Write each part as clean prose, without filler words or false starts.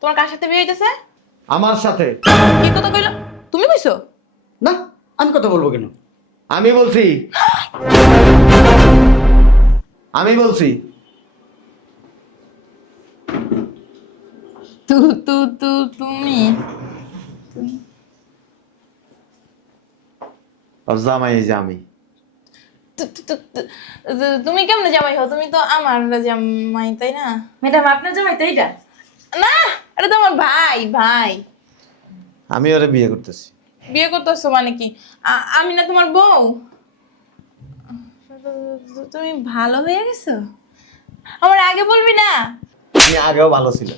তোমার কার সাথে বিয়ে হইতেছে? আমার সাথে। কি কথা কইলো? তুমি কইছো? না, আমি কথা বলবো কেন? আমি বলছি। আমি বলছি। তু তু তু তুমি আর জামাই এই যে আমি। তুমি কেমনে জামাই হও? তুমি তো আমার জামাই, তাই না? ম্যাডাম আপনার জামাই তো এইটা? না, এটা তো আমার ভাই। ভাই আমি ওরে বিয়ে করতেছি। বিয়ে করতেছো মানে কি? আমি না তোমার বউ? তুমি ভালো হয়ে গেছো? আমার আগে বলবি না? আমি আগেও ভালো ছিল।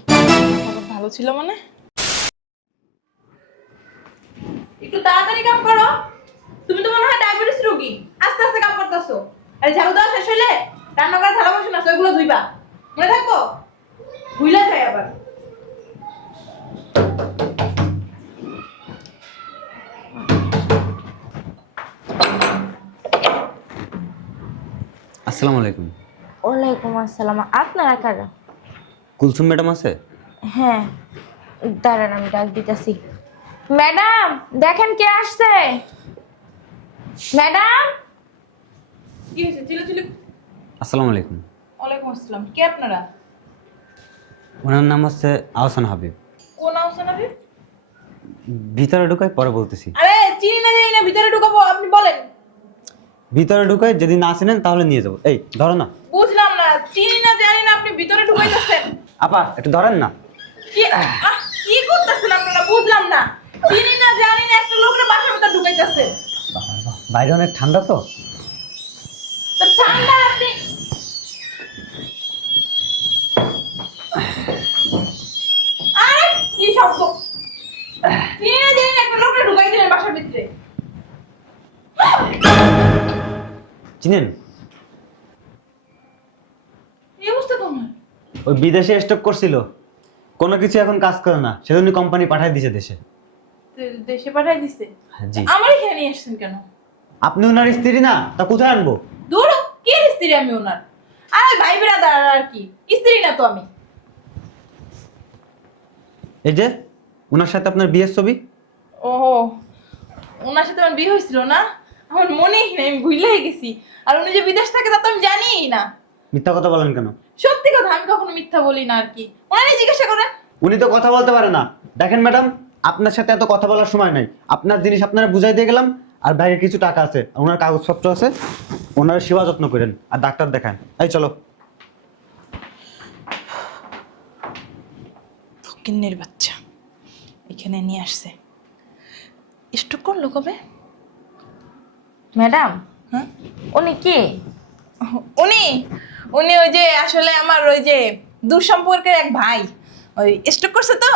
ভালো ছিল মানে? একটু তাড়াতাড়ি কাম করো। তুমি তো মনে হয় ডায়াবেটিস রোগী। আস্তে আস্তে কাম করতেছো। আরে ঝাড়ু দেওয়া শেষ হইলে রান্না করা থালা বাসন আছে ওইগুলো ধুইবা। মনে থাকবো? ভুইলা যায় আবার। আসসালামু আলাইকুম। ওয়ালাইকুম আসসালাম। আপনারা কারা? কুলসুম ম্যাডাম আছে? হ্যাঁ, দাঁড়ান আমি ডাক দিতেছি। ম্যাডাম দেখেন কে আসছে। ম্যাডাম। কি হয়েছে? চিল্লাচিল্লি। আসসালামু আলাইকুম। ওয়ালাইকুম আসসালাম। কে আপনারা? ওনার নাম হচ্ছে আহসান হাবিব। কোন আহসান হাবিব? ভিতরে ঢুকাই পরে বলতেছি। আরে চিনি না জানি না, ভিতরে ঢুকাবো, আপনি বলেন। ভিতরে ঢুকাই যদি না চিনেন তাহলে নিয়ে যাবো। এই ধরো না। বুঝলাম না, চিনি না জানি না, আপনি ভিতরে ঢুকাইতেছেন। আপা একটু ধরেন না। কি কি করতেছেন আপনারা? বুঝলাম না। চিনি না জানি না একটা লোকের বাসার ভিতরে ঢুকাইতেছে। বাইরে অনেক ঠান্ডা তো। তো ঠান্ডা আপনি আরে কি শব্দ? চিনি না জানি না একটা লোকের ঢুকাই দিলেন বাসার ভিতরে। চিনেন? এই অবস্থা তোমার? ওই বিদেশে স্টক করছিল, কোনো কিছু এখন কাজ করে না, সেজন্য কোম্পানি পাঠাই দিছে দেশে। দেশে পাঠাই দিছে? জি। আমার এখানে নিয়ে আসছেন কেন? আপনি ওনার স্ত্রী না, তা কোথায় আনবো? দূর, কে স্ত্রী আমি ওনার? আরে ভাই ব্রাদার আর কি, স্ত্রী না তো আমি। এই যে ওনার সাথে আপনার বিয়ের ছবি। ও, ওনার সাথে আমার বিয়ে হয়েছিল না? আমার মনেই নেই, আমি ভুলেই গেছি। আর উনি যে বিদেশ থাকে তা তো আমি জানিই না। মিথ্যা কথা বলেন কেন? সত্যি কথা, আমি কখনো মিথ্যা বলি না আর কি। ওনারই জিজ্ঞাসা করেন। উনি তো কথা বলতে পারে না। দেখেন ম্যাডাম, আপনার সাথে এত কথা বলার সময় নাই। আপনার জিনিস আপনারা বুঝাই দিয়ে গেলাম, আর ব্যাগে কিছু টাকা আছে, ওনার কাগজপত্র আছে, ওনার সেবা যত্ন করেন আর ডাক্তার দেখান। এই চলো। ফকিন্নির বাচ্চা এখানে নিয়ে আসছে। স্টক করলো কবে? ম্যাডাম, হ্যাঁ, উনি কি? উনি উনি ওই যে আসলে আমার ওই যে দূর সম্পর্কের এক ভাই, ওই স্টক করছে তো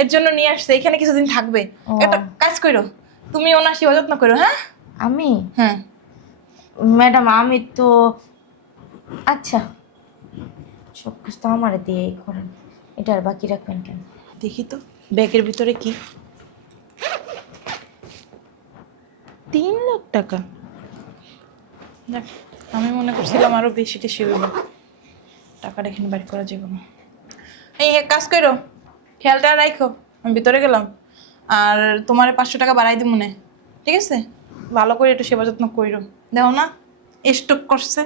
এর জন্য নিয়ে আসছে। এখানে কিছুদিন থাকবে। ও। একটা কাজ করো, তুমি ওনার সেবা যত্ন করো। হ্যাঁ আমি? হ্যাঁ। ম্যাডাম আমি তো, আচ্ছা সব কাজ তো আমার দিয়েই করেন, এটা আর বাকি রাখবেন কেন? দেখি তো ব্যাগের ভিতরে কি। 3 লাখ টাকা? দেখ, আমি মনে করছিলাম আরো বেশি টেশি হইব। টাকাটা এখানে বাড়ি করা যাবে না। এই এক কাজ করো, খেয়ালটা রাখো, আমি ভিতরে গেলাম। আর তোমার 500 টাকা বাড়াই দিব মনে, ঠিক আছে? ভালো করে একটু সেবা যত্ন করো। দেখো না স্টক করছে।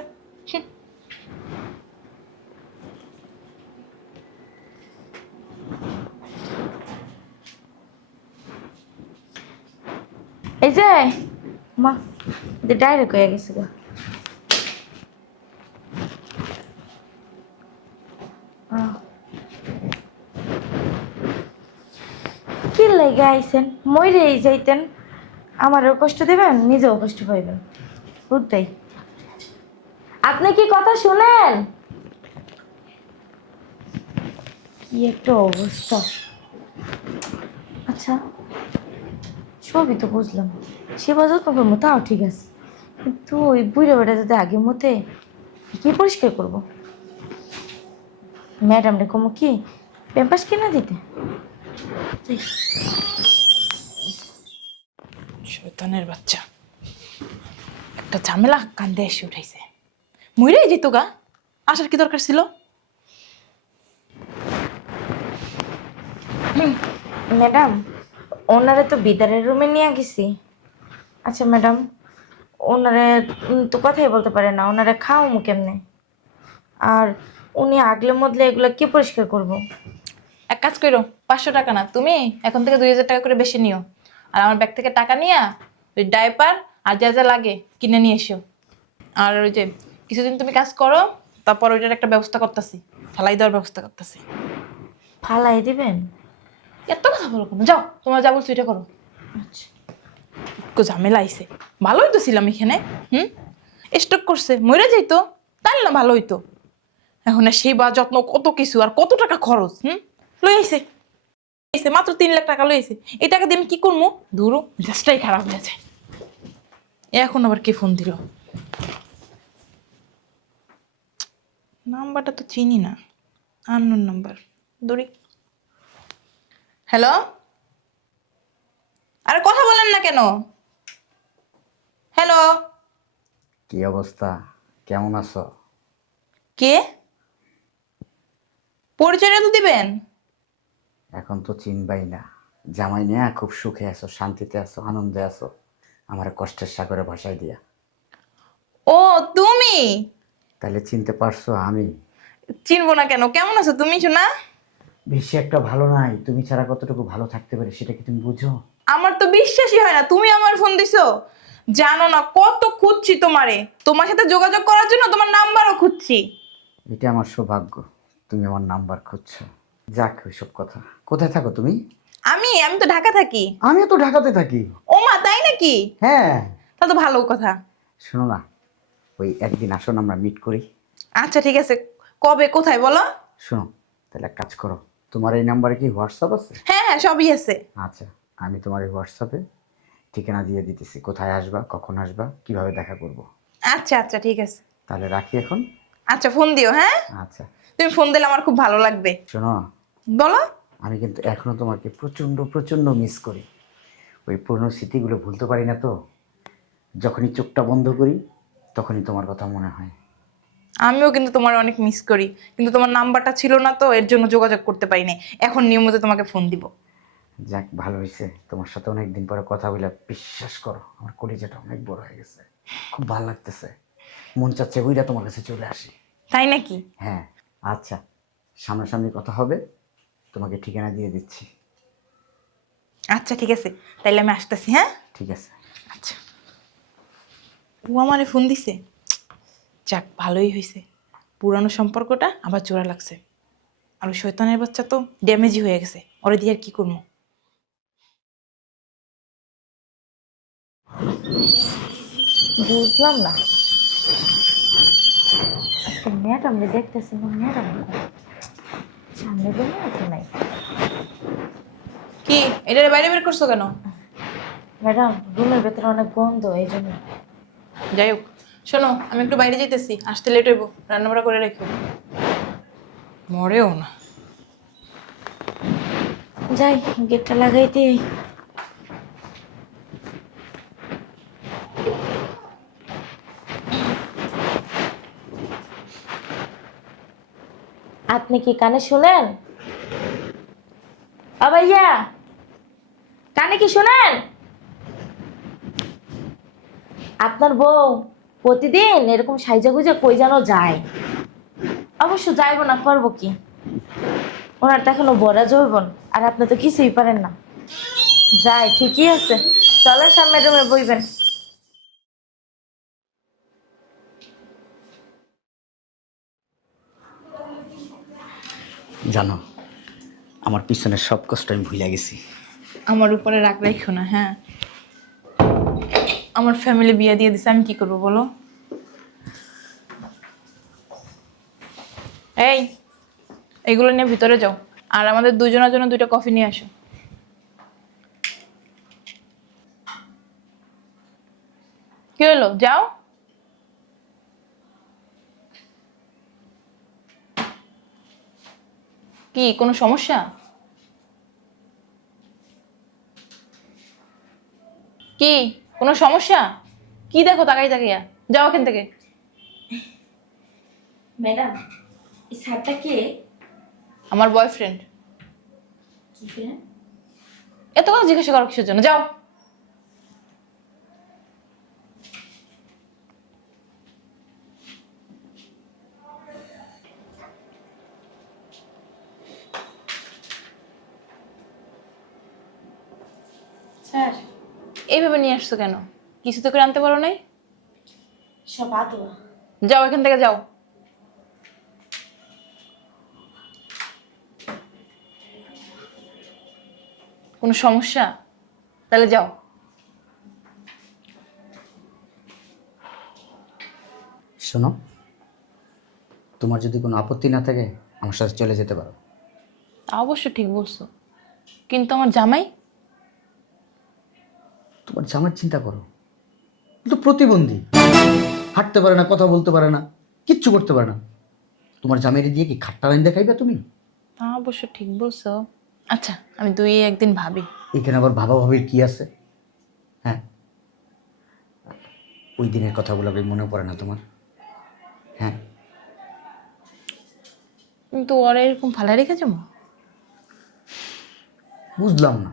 এই যে মা, ডাইরেক্ট হয়ে গেছে গো। কি লাগে আইছেন? মইরেই যাইতেন, আমারও কষ্ট দেবেন, নিজেও কষ্ট পাইবেন। বুঝতেই আপনি কি কথা শুনেন? কি একটা অবস্থা। আচ্ছা সবই তো বুঝলাম, সেবা যত্ন করবো তাও ঠিক আছে, কিন্তু ওই বুড়ে বেটা যদি আগের মতে কি পরিষ্কার করব? ম্যাডাম রে কমো কি প্যাম্পাস কিনা দিতে? শয়তানের বাচ্চা, একটা ঝামেলা কান্দে এসে উঠাইছে। মইরাই যেত গা, আসার কি দরকার ছিল? ম্যাডাম ওনারে তো বিদারের রুমে নিয়ে গেছি। আচ্ছা ম্যাডাম, ওনারে তো কথাই বলতে পারে না, ওনারে খাওয়ামু কেমনে? আর উনি আগলে মদলে এগুলো কি পরিষ্কার করব? এক কাজ করো, 500 টাকা না, তুমি এখন থেকে 2000 টাকা করে বেশি নিও। আর আমার ব্যাগ থেকে টাকা নিয়ে ওই ডাইপার আর যা যা লাগে কিনে নিয়ে এসো। আর ওই যে কিছুদিন তুমি কাজ করো, তারপর ওইটার একটা ব্যবস্থা করতেছি, ফেলাই দেওয়ার ব্যবস্থা করতেছি। ফালাই দিবেন? এত কথা বলো কেন? যাও, তোমরা যা বলছো এটা করো। আচ্ছা। একটু ঝামেলা আইছে, ভালোই তো ছিলাম এখানে। স্টক করছে, মরে যাইতো তাই না, ভালো হইতো। এখন আর সেবা যত্ন কত কিছু, আর কত টাকা খরচ। লই আইছে মাত্র 3 লাখ টাকা লই আইছে। এই টাকা দিয়ে আমি কি করবো? ধরো জাস্টটাই খারাপ হয়ে যায়। এখন আবার কে ফোন দিল? নাম্বারটা তো চিনি না, আননোন নাম্বার। দৌড়ি। হ্যালো, আরে কথা বলেন না কেন? হ্যালো, কি অবস্থা, কেমন আছো? কে? পরিচয়টা তো দিবেন। এখন তো চিনবাই না। জামাই নিয়ে খুব সুখে আছো, শান্তিতে আছো, আনন্দে আছো, আমার কষ্টের সাগরে ভাসাই দিয়া। ও তুমি? তাহলে চিনতে পারছো আমি? চিনবো না কেন? কেমন আছো তুমি শোনা? বেশি একটা ভালো নাই, তুমি ছাড়া কতটুকু ভালো থাকতে পারি সেটা কি তুমি বুঝো? আমার তো বিশ্বাসই হয় না তুমি আমার ফোন দিছো। জানো না কত খুঁজছি তোমারে, তোমার সাথে যোগাযোগ করার জন্য তোমার নাম্বারও খুঁজছি। এটা আমার সৌভাগ্য, তুমি আমার নাম্বার খুঁজছো। যাক ওইসব কথা, কোথায় থাকো তুমি? আমি আমি তো ঢাকা থাকি। আমিও তো ঢাকাতে থাকি। ও মা, তাই নাকি? হ্যাঁ। তা তো ভালো কথা। শোনো না, ওই একদিন আসো না, আমরা মিট করি। আচ্ছা ঠিক আছে, কবে কোথায় বলো? শোনো, তাহলে এক কাজ করো, তোমার এই নাম্বারে কি হোয়াটসঅ্যাপ আছে? হ্যাঁ হ্যাঁ, সবই আছে। আচ্ছা, আমি তোমার এই হোয়াটসঅ্যাপে ঠিকানা দিয়ে দিতেছি, কোথায় আসবা, কখন আসবা, কিভাবে দেখা করব। আচ্ছা আচ্ছা ঠিক আছে। তাহলে রাখি এখন। আচ্ছা ফোন দিও, হ্যাঁ? আচ্ছা। তুমি ফোন দিলে আমার খুব ভালো লাগবে। শোনো, বলো। আমি কিন্তু এখনো তোমাকে প্রচণ্ড প্রচণ্ড মিস করি। ওই পুরনো স্মৃতিগুলো ভুলতে পারি না তো। যখনই চোখটা বন্ধ করি তখনই তোমার কথা মনে হয়। আমিও কিন্তু তোমার অনেক মিস করি, কিন্তু তোমার নাম্বারটা ছিল না তো, এর জন্য যোগাযোগ করতে পারিনি। এখন নিয়মিত তোমাকে ফোন দিব। যাক ভালো হয়েছে, তোমার সাথে অনেক দিন পরে কথা বলে বিশ্বাস করো আমার কলিজাটা অনেক বড় হয়ে গেছে, খুব ভালো লাগতেছে। মন চাচ্ছে বইটা তোমার কাছে চলে আসি। তাই নাকি? হ্যাঁ। আচ্ছা, সামনাসামনি কথা হবে, তোমাকে ঠিকানা দিয়ে দিচ্ছি। আচ্ছা ঠিক আছে, তাইলে আমি আসতেছি। হ্যাঁ ঠিক আছে। আচ্ছা। ও আমারে ফোন দিছে, যাক ভালোই হয়েছে। পুরানো সম্পর্কটা আবার জোড়া লাগছে। আর ওই শয়তানের বাচ্চা তো ড্যামেজই হয়ে গেছে, ওরে দিয়ে আর কি করবো। বুঝলাম না, ম্যাডাম দেখতেছি না, ম্যাডাম সামনে দিন এত নাই। কি এটার বাইরে বের করছো কেন? ম্যাডাম রুমের ভেতরে অনেক গন্ধ, এই জন্য। যাই হোক, শোনো আমি একটু বাইরে যেতেছি, আসতে লেট হইব, রান্নাবাড়া করে রেখো। মরেও না। যাই গেটটা লাগাইতে। আপনি কি কানে শুনেন? ভাইয়া, কানে কি শুনেন? আপনার বউ প্রতিদিন এরকম সাইজা গুজা কই যেন যায়। অবশ্য যাইব না, করবো কি? ওনার তো এখনো বড় যৌবন, আর আপনি তো কিছুই পারেন না। যাই, ঠিকই আছে, চলেন সামনের রুমে বইবেন। জানো, আমার পিছনের সব কষ্ট আমি ভুলে গেছি। আমার উপরে রাগ রাখো না, হ্যাঁ? আমার ফ্যামিলি বিয়ে দিয়ে দিছে, আমি কি করবো বলো? এই, এইগুলো নিয়ে ভিতরে যাও, আর আমাদের দুজনের জন্য 2টা কফি নিয়ে আসো। কি হলো, যাও। কি কোনো সমস্যা? কি কোনো সমস্যা? কি দেখো তাকাই তাকাইয়া? যাও এখান থেকে। ম্যাডাম এই স্যারটা কে? আমার বয়ফ্রেন্ড। এত কথা জিজ্ঞাসা করো কিসের জন্য? যাও। স্যার, এইভাবে নিয়ে আসছো কেন? কিছু তো করে আনতে পারো নাই? সব আদোয়া। যাও এখান থেকে, যাও। কোনো সমস্যা? তাহলে যাও। শোনো, তোমার যদি কোনো আপত্তি না থাকে আমার সাথে চলে যেতে পারো। তা অবশ্য ঠিক বলছো, কিন্তু আমার জামাই? তোমার জামার চিন্তা করো, ও তো প্রতিবন্ধী, হাঁটতে পারে না, কথা বলতে পারে না, কিচ্ছু করতে পারে না। তোমার জামাইরে দিয়ে কি খাট্টা লাইন দেখাইবে তুমি? তা অবশ্য ঠিক বলছো। আচ্ছা, আমি দুই একদিন ভাবি। এখানে আবার ভাবা ভাবির কি আছে? হ্যাঁ, ওই দিনের কথাগুলো কি মনে পড়ে না তোমার? হ্যাঁ, কিন্তু ওরা এরকম ফালা রেখে যাবো? বুঝলাম না,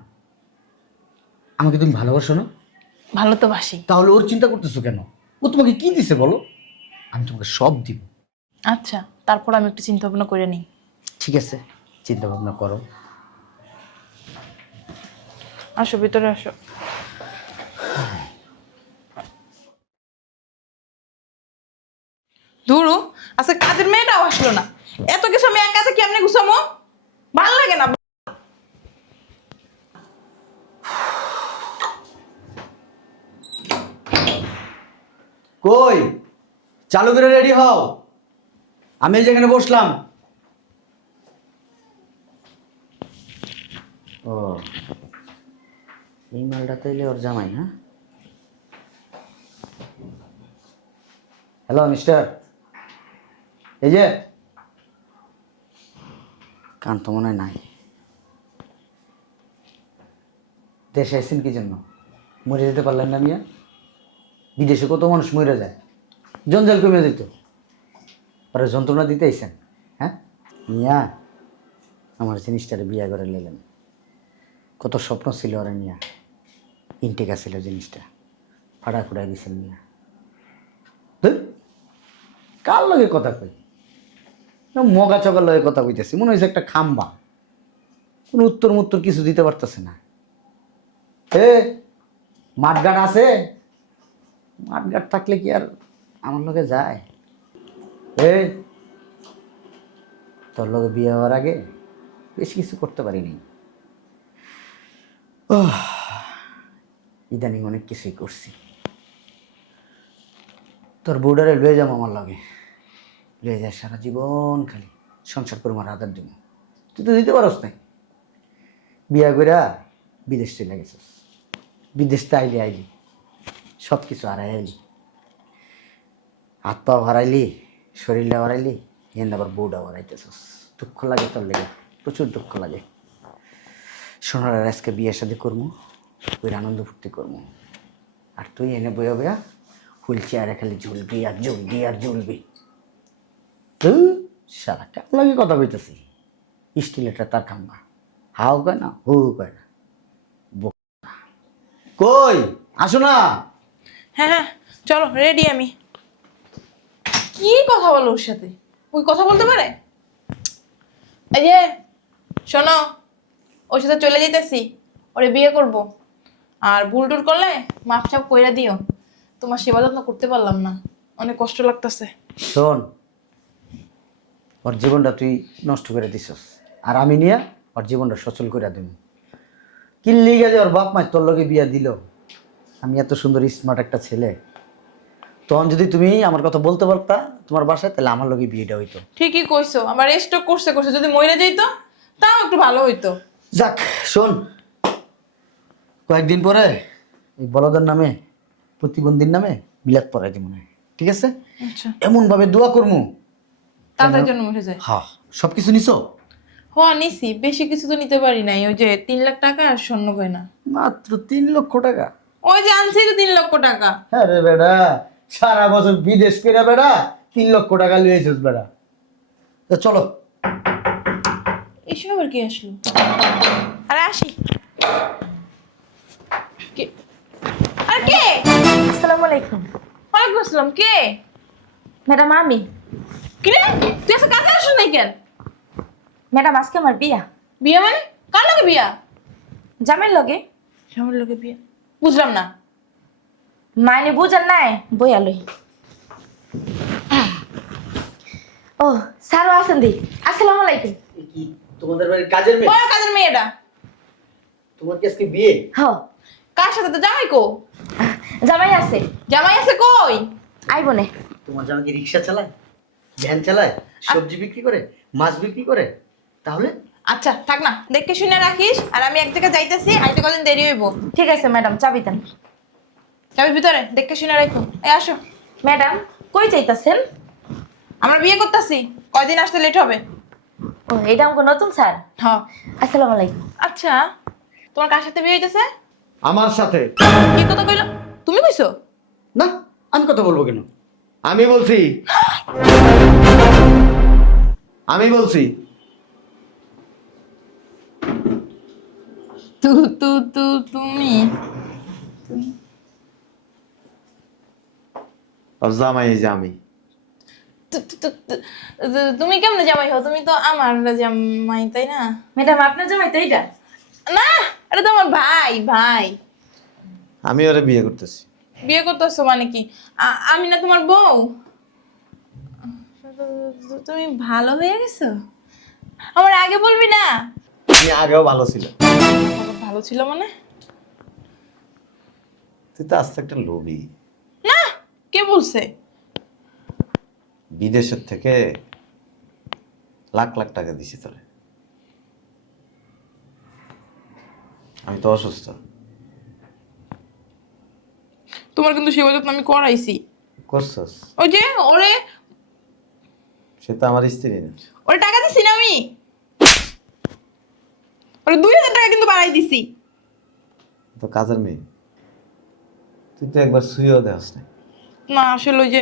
আমাকে তুমি ভালোবাসো না? ভালো তো বাসি। তাহলে ওর চিন্তা করতেছো কেন? ও তোমাকে কি দিছে বলো? আমি তোমাকে সব দিব। আচ্ছা, তারপর আমি একটু চিন্তা ভাবনা করে নিই। ঠিক আছে, চিন্তা ভাবনা করো। আসো, ভিতরে আসো। ধুরু, আজকে কাজের মেয়েটাও আসলো না। এত কিছু আমি একা থেকে কেমনে গুছামো? ভাল লাগে না। কই, চালু করে রেডি হও, আমি এই যেখানে বসলাম। ও, এই মালটা তাইলে ওর জামাই? হ্যাঁ, হ্যালো মিস্টার, এই যে কান তো মনে হয় নাই। দেশে আইসেন কি জন্য? মরে যেতে পারলেন না মিয়া? বিদেশে কত মানুষ মরে যায়, জঞ্জাল কমে দিত, পরে যন্ত্রণা দিতে আইসেন? হ্যাঁ মিয়া, আমার জিনিসটারে বিয়া করে নিলেন। কত স্বপ্ন ছিল ওরা মিয়া, ইনটেকা ছিল জিনিসটা, ফাড়া ফুড়াই দিছেন মিয়া। ধুর, কার লগে কথা কই? না মগা চকার লগে কথা কইতেছি, মনে হয়েছে একটা খাম্বা, কোনো উত্তর মুত্তর কিছু দিতে পারতেছে না। এ মাঠঘাট আছে? মাঠঘাট থাকলে কি আর আমার লগে যায়? এ তোর লগে বিয়ে হওয়ার আগে বেশি কিছু করতে পারিনি, ইদানিং অনেক কিছুই করছি। তোর বউডারে লয়ে যাবো আমার লগে, লয়ে যায় সারা জীবন খালি সংসার করে আমার আদার দিব। তুই তো দিতে পারস নাই, বিয়া কইরা বিদেশ চলে গেছিস, বিদেশ তো আইলি সব কিছু হারাই আইলি, হাত পাও হারাইলি, শরীরটা হারাইলি, এন আবার বউটা হারাইতেছিস। দুঃখ লাগে তোর লেগে, প্রচুর দুঃখ লাগে। সোনার আজকে বিয়ের সাথে করবো, ওই আনন্দ ফুর্তি করবো, আর তুই এনে বইয়া বইয়া হুইল চেয়ারে খালি ঝুলবি আর ঝুলবি আর ঝুলবি। সারা কার লাগে কথা কইতেছি, স্টিলেটা তার খাম্বা, হাও কয় না হু কয় না। কই আসো না। হ্যাঁ হ্যাঁ, চলো, রেডি আমি। কি কথা বলো ওর সাথে? ওই কথা বলতে পারে? এই যে শোনো, ওর সাথে চলে যেতেছি, ওরে বিয়ে করব। আর ভুল টুল করলে মাপ চাপ কইরা দিও। তোমার সেবা যত্ন করতে পারলাম না, অনেক কষ্ট লাগতেছে। শোন, ওর জীবনটা তুই নষ্ট করে দিছস, আর আমি নিয়ে ওর জীবনটা সচল করে দেব। কিল্লি গেছে ওর বাপ মায় তোর লগে বিয়া দিল, আমি এত সুন্দর স্মার্ট একটা ছেলে, তখন যদি তুমি আমার কথা বলতে পারতা তোমার বাসায়, তাহলে আমার লগে বিয়েটা হইতো। ঠিকই কইছো, আমার স্ট্রোক করছে করছে, যদি মরে যাইতো তাও একটু ভালো হইতো। যাক শোন, কয়েকদিন পরে এই বলদের নামে, প্রতিবন্ধীর নামে বিলাত পড়াই দিব না, ঠিক আছে? আচ্ছা, এমন ভাবে দোয়া করবো, তাদের জন্য মরে যায়। হ্যাঁ সব কিছু নিছো? হ্যাঁ নিছি, বেশি কিছু তো নিতে পারি নাই। ওই যে 3 লাখ টাকা আর স্বর্ণ গয়না। মাত্র 3 লক্ষ টাকা? ওই যে আনছি তো 3 লক্ষ টাকা। হ্যাঁ রে বেড়া, সারা বছর বিদেশ করে বেড়া 3 লক্ষ টাকা লিয়েছিস বেড়া। তো চলো। এসব আবার কি আসলো? আসি। কে? আর কে? আসসালামু আলাইকুম। ওয়ালাইকুম আসসালাম। কে? ম্যাডাম আমি। কি রে? তুই আজকে কাজে আসছ নাই কেন? ম্যাডাম আজকে আমার বিয়া। বিয়ে মানে? কার লগে বিয়া? জামাইর লগে। আমার লগে বিয়া? বুঝলাম না। মানে বুঝেন নাই বইয়া লই। ও স্যারও আছেন দি। আসসালামু আলাইকুম। কি তোমাদের বাড়ির কাজের মেয়ে? বড় কাজের মেয়েটা। তোমার কি আজকে বিয়ে? হ, কার সাথে? তো জামাই কো? জামাই আছে। জামাই আছে কই? আইবো নে। তোমার জামাই কি রিক্সা চালায়, ভ্যান চালায়, সবজি বিক্রি করে, মাছ বিক্রি করে? তাহলে আচ্ছা থাক না, দেখে শুনে রাখিস। আর আমি এক জায়গায় যাইতেছি, আইতে কদিন দেরি হইব। ঠিক আছে ম্যাডাম, চাবি দেন। যাবি ভিতরে, দেখে শুনে রাখো। এই আসো। ম্যাডাম কই যাইতাছেন? আমরা বিয়ে করতেছি, কয়দিন আসতে লেট হবে। ও এটা আমাকে নতুন স্যার। হ্যাঁ। আসসালামু আলাইকুম। আচ্ছা, তোমার কার সাথে বিয়ে হইতেছে? আমার সাথে। কি কথা কইলো? তুমি কইছো? না, আমি কথা বলবো কেন? আমি বলছি। আমি বলছি। তু তু তু তুমি আর জামাই এই যে আমি। তুমি কেমনে জামাই হও? তুমি তো আমার জামাই, তাই না? ম্যাডাম আপনার জামাই তো এইটা? না, এটা তো আমার ভাই। ভাই আমি ওরে বিয়ে করতেছি। বিয়ে করতেছো মানে কি? আমি না তোমার বউ? তুমি ভালো হয়ে গেছো? আমার আগে বলবি না? আমি আগেও ভালো ছিল। ভালো ছিল মানে? তুই তো আস্তে একটা লোভী। না, কে বলছে? বিদেশের থেকে লাখ লাখ টাকা দিছি তোরে। আমি তো অসুস্থ। তোমার কিন্তু সেবা যত্ন আমি করাইছি। করছস? ওই যে ওরে সে তো আমার স্ত্রী না। ওরে টাকা দিছি না আমি। ওরে 2000 টাকা কিন্তু বাড়াই দিছি। তো কাজের মেয়ে। তুই তো একবার শুয়েও দেখাস না। না আসলে ওই যে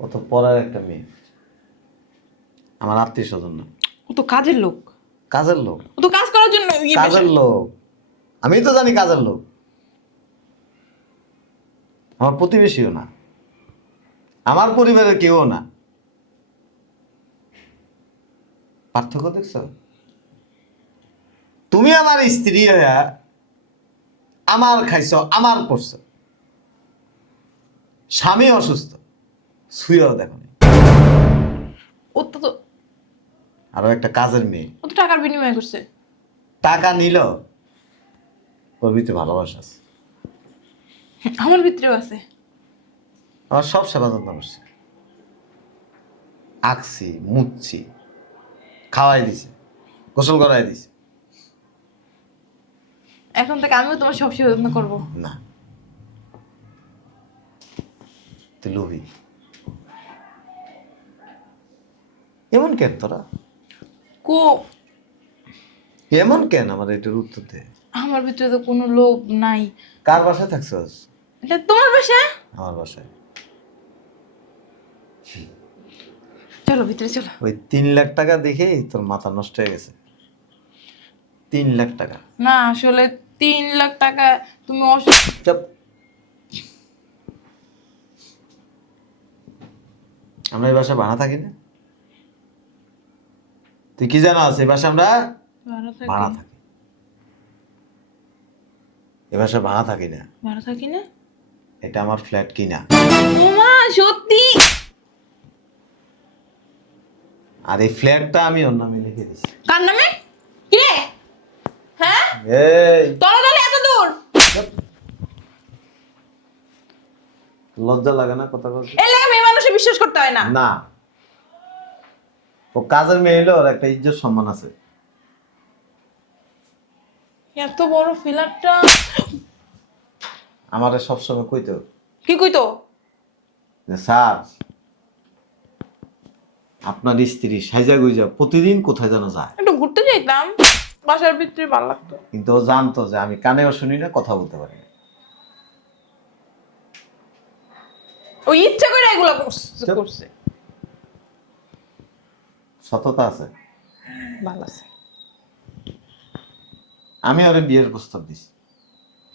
ও তো পড়ার একটা মেয়ে। আমার আত্মীয় স্বজন না। ও তো কাজের লোক। কাজের লোক। ও তো কাজ করার জন্য কাজের লোক। আমি তো জানি কাজের লোক। আমার প্রতিবেশীও না, আমার পরিবারের কেউ না। পার্থক্য দেখছ? তুমি আমার স্ত্রী হইয়া আমার খাইছ, আমার করছো। স্বামী অসুস্থ, শুয়েও দেখো নি। ও তো আরো একটা কাজের মেয়ে ও তো টাকার বিনিময় করছে। টাকা নিল, ওর ভিতরে ভালোবাসা আছে। আমার ভিতরেও আছে। আমার সব সেবা যত্ন করছে, আঁকছি, মুছছি, খাওয়াই দিছে, গোসল করাই দিছে। এখন থেকে আমিও তোমার সব সেবা যত্ন করবো। না, তুই লোভী। এমন কেন তোরা? কো এমন কেন? আমার এটার উত্তর দে। আমার ভিতরে তো কোনো লোভ নাই। কার বাসায় থাকছস? এটা তোমার বাসা? আমার বাসায়। চলো ভিতরে চলো। ওই 3 লাখ টাকা দেখেই তোর মাথা নষ্ট হয়ে গেছে। 3 লাখ টাকা। না আসলে 3 লাখ টাকা তুমি চুপ। আমরা এই বাসায় ভাড়া থাকি না? তুই কি জানাস? এই বাসায় আমরা ভাড়া থাকি। এ বাসায় ভাড়া থাকি না। ভাড়া থাকি না? এটা আমার ফ্ল্যাট কিনা। ওমা সত্যি? আর এই ফ্ল্যাটটা আমি ওর নামে লিখে দিছি। কার নামে? কি রে? হ্যাঁ? এই তলাতলে এত দূর? লজ্জা লাগে না কথা বলতে? এই লাগে মেয়ে মানুষে বিশ্বাস করতে হয় না। না, ও কাজের মেয়ে হলো, ওর একটা ইজ্জত সম্মান আছে। এত বড় ফ্ল্যাটটা আমারে সবসময় কইতো কি কইতো? যে স্যার, আপনার স্ত্রী সাইজা গুইজা প্রতিদিন কোথায় যেন যায়। একটু ঘুরতে যাইতাম, বাসার ভিতরে ভালো লাগতো। কিন্তু ও জানতো যে আমি কানেও শুনি না, কথা বলতে পারি না। ও ইচ্ছা করে এগুলো করছে। সততা আছে। ভালো আছে। আমি ওরে বিয়ের প্রস্তাব দিছি।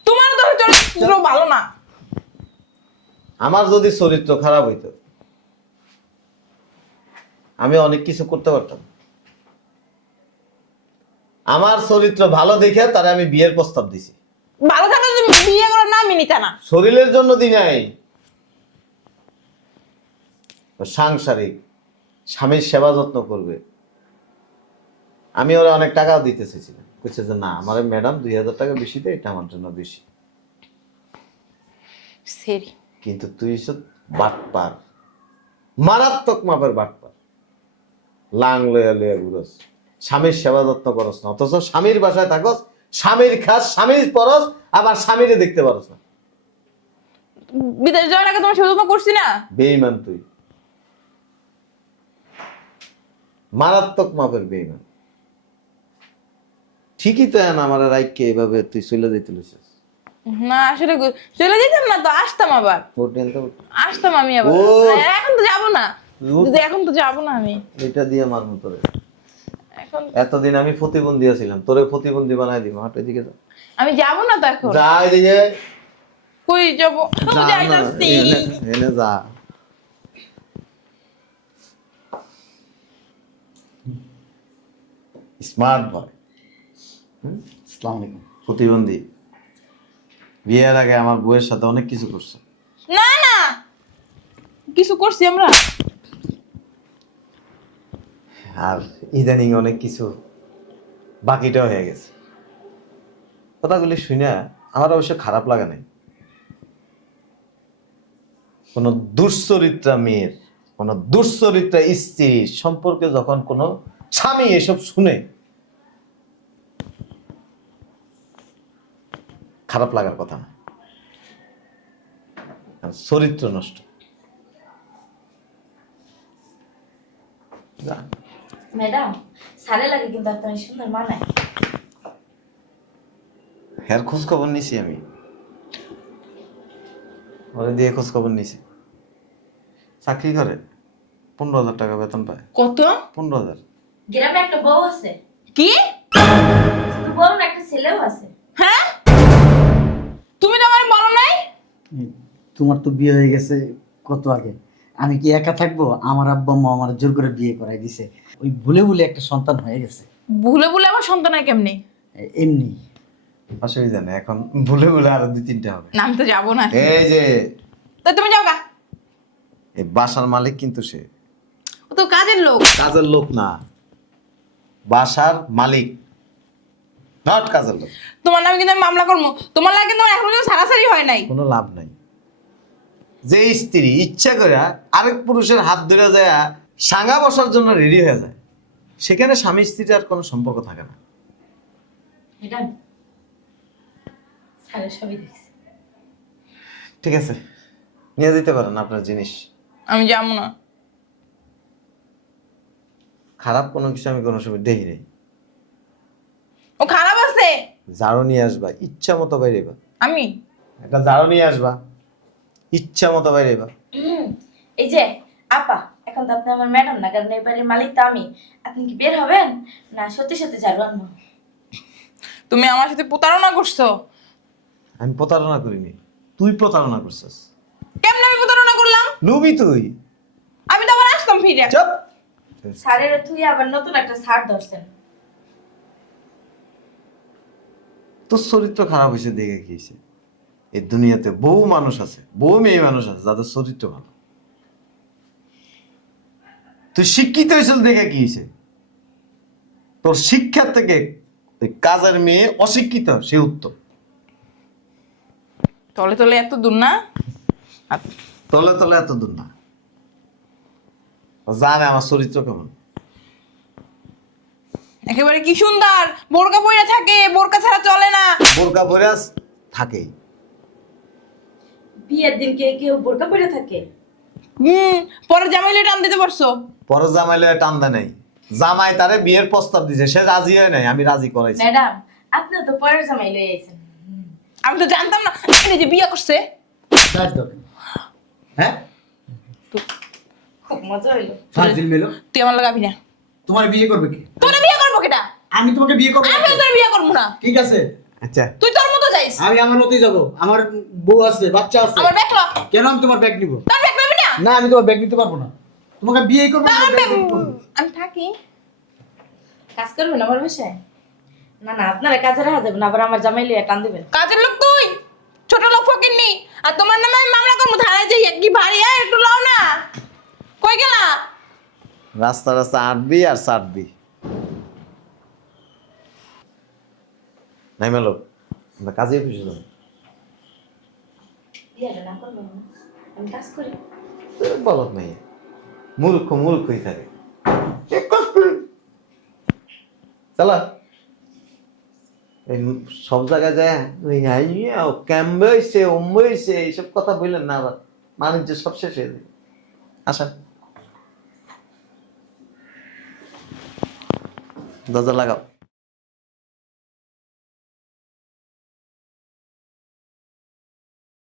তোমার তো চরিত্র ভালো না। আমার যদি চরিত্র খারাপ হইতো আমি অনেক কিছু করতে পারতাম। আমার চরিত্র ভালো দেখে তারে আমি বিয়ের প্রস্তাব দিছি। ভালো থাকলে তুমি বিয়ে করার নামই নিতে না। শরীরের জন্য দি নাই, সাংসারিক স্বামীর সেবা যত্ন করবে। আমি ওরা অনেক টাকাও দিতে চেয়েছিলাম, বলছে যে না আমার ম্যাডাম 2000 টাকা বেশি দেয়, এটা আমার জন্য বেশি। সেরি কিন্তু তুই সব বাটপার, মারাত্মক মাপের বাটপার। লাং লয়া লয়া ঘুরস, স্বামীর সেবা যত্ন করস না, অথচ স্বামীর বাসায় থাকস, স্বামীর খাস, স্বামীর পরস, আবার স্বামীরে দেখতে পারস না। বিদেশ যাওয়ার আগে তোমার সেবা করছি না? বেঈমান তুই, মারাত্মক মাপের বেঈমান। ঠিকই তো এন আমার রাইককে এভাবে তুই চলে যেতে লইছিস। না আসলে চলে যেতাম না তো, আসতাম আবার। আসতাম আমি আবার। ওঠ। এখন তো যাবো না ওঠ। দিদি, এখন তো যাবো না আমি। এটা দিয়ে মারমু তোরে। এখন এতদিন আমি প্রতিবন্ধী ছিলাম, তোরে প্রতিবন্ধী বানাই দিব। হাট এদিকে যা, আমি যাবো না তো এখন। যা এদিকে কই যাবো? যা না, যাইতাছি। এনে যা। স্মার্ট বয়, আসসালামু আলাইকুম। প্রতিবন্ধী, বিয়ের আগে আমার বউয়ের সাথে অনেক কিছু করছে। না না, কিছু করছি আমরা। আর ইদানিং অনেক কিছু বাকিটাও হয়ে গেছে। কথাগুলি শুনে আমার অবশ্য খারাপ লাগে নাই। কোন দুশ্চরিত্রা মেয়ের, কোন দুশ্চরিত্রা স্ত্রী সম্পর্কে যখন কোন স্বামী এসব শুনে, খারাপ লাগার কথা না। আর চরিত্র নষ্ট। যা। ম্যাডাম সারে লাগে কিন্তু আপনার সুন্দর মানায়। হ্যার খোঁজ খবর নিছি আমি, ওরে দিয়ে খোঁজ খবর নিছি। চাকরি করে, 15,000 টাকা বেতন পায়। কত? 15,000। গ্রামে একটা বউ আছে, কি? শুধু বউ না, একটা ছেলেও আছে। হ্যাঁ, তুমি তো আমার বলো নাই। তোমার তো বিয়ে হয়ে গেছে কত আগে। আমি কি একা থাকবো? আমার আব্বা আম্মা আমার জোর করে বিয়ে করাই দিছে। ওই ভুলে ভুলে একটা সন্তান হয়ে গেছে। ভুলে ভুলে আমার সন্তান হয় কেমনি? এমনি। অসুবিধা নেই, এখন ভুলে ভুলে আরো 2-3টা হবে। না আমি তো যাবো না। এই যে তো তুমি যাও গা। এই বাসার মালিক কিন্তু সে ও তো কাজের লোক। কাজের লোক না, বাসার মালিক, নট কাজের লোক। তোমার নামে কিন্তু আমি মামলা করবো। তোমার লাগে কিন্তু আমার এখন কিন্তু ছাড়াছাড়ি হয় নাই। কোনো লাভ নাই। যে স্ত্রী ইচ্ছা করে আরেক পুরুষের হাত ধরে যায় সাঙ্গা বসার জন্য রেডি হয়ে যায়, সেখানে স্বামী স্ত্রীর কোনো সম্পর্ক থাকে না। ম্যাডাম সারে সবই দেখছি। ঠিক আছে, নিয়ে যেতে পারেন আপনার জিনিস। আমি যাবো না। খারাপ কোনো কিছু আমি কোনো সময় দেখি নাই। ও খারাপ আছে। ঝাড়ু নিয়ে আসবা, ইচ্ছা মতো বাইরে বা। আমি একটা ঝাড়ু নিয়ে আসবা, ইচ্ছা মতো বাইরে বা। এই যে আপা, এখন তো আপনি আমার ম্যাডাম না, কারণ এই বাড়ির মালিক তো আমি। আপনি কি বের হবেন না সত্যি সত্যি ঝাড়ু আনবো? তুমি আমার সাথে প্রতারণা করছো। আমি প্রতারণা করিনি, তুই প্রতারণা করছিস। কেমনে আমি প্রতারণা করলাম? লুবি তুই। আমি তো আবার আসতাম ফিরে। চুপ। সারের তুই আবার নতুন একটা সার ধরছেন। তোর চরিত্র খারাপ হয়েছে দেখে কি হয়েছে? এই দুনিয়াতে বহু মানুষ আছে, বহু মেয়ে মানুষ আছে যাদের চরিত্র ভালো। তুই শিক্ষিত হয়েছিল দেখে কি হয়েছে? তোর শিক্ষার থেকে ওই কাজের মেয়ে অশিক্ষিত, সে উত্তম। তলে তলে এত দূর না। তলে তলে এত দূর না। ও জানে আমার চরিত্র কেমন। একেবারে কি সুন্দর বোরকা পরে থাকে, বোরকা ছাড়া চলে না। বোরকা পরে থাকেই। বিয়ের দিন কেউ বোরকা পরে থাকে? পরে জামাইলে টান দিতে পারছো। পরে জামাইলে টান্দা নেই, জামাই তারে বিয়ের প্রস্তাব দিছে, সে রাজি হয় নাই, আমি রাজি করাইছি। ম্যাডাম আপনি তো পরের জামাই লই আইছেন। আমি তো জানতাম না এই যে বিয়ে করছে। কাজ দরকার। হ্যাঁ, তো- খুব মজা হইলো। ফাজিল মেলো। তুই আমার লাগাবি না। তোমার বিয়ে করবে কি? তোরে বিয়ে করবো কেটা? আমি তোমাকে বিয়ে করবো না। আমিও তোর বিয়ে করবো না। ঠিক আছে, আচ্ছা তুই তোর মতো যাইস। আমি আমার মতোই যাবো। আমার বউ আছে, বাচ্চা আছে। আমার ব্যাগ ল। কেন আমি তোমার ব্যাগ নিব? তোর ব্যাগ নেবি না? না, আমি তোমার ব্যাগ নিতে পারবো না। তোমাকে বিয়ে করবো না, আমার ব্যাগ ব্যাগ- নিতে পারবো না। আমি থাকি। কাজ করবেন আমার বাসায়? না না, আপনারা কাজে রাখা যাবেন, আবার আমার জামাই লিয়ে টান দিবেন। কাজের লোক তুই, ছোট লোক ফকিন্নি। আর তোমার নামে আমি মামলা করবো থানায় যে কি ভারী, একটু লাও না। কই গেলা? রাস্তা রাস্তা আটবি আর চাটবি। নাই মেলো, আমরা কাজে খুশি যাবো। বিয়েটা না করবেন না, আমি কাজ করি। বলত নাই, মূর্খই থাকে। চালা এই সব জায়গায় যায় ওই ক্যাম্বে হয়েছে অম্বে হয়েছে এইসব কথা বললেন না, আবার বাণিজ্য সব শেষ হয়ে যাবে। আসেন, দরজা লাগাও।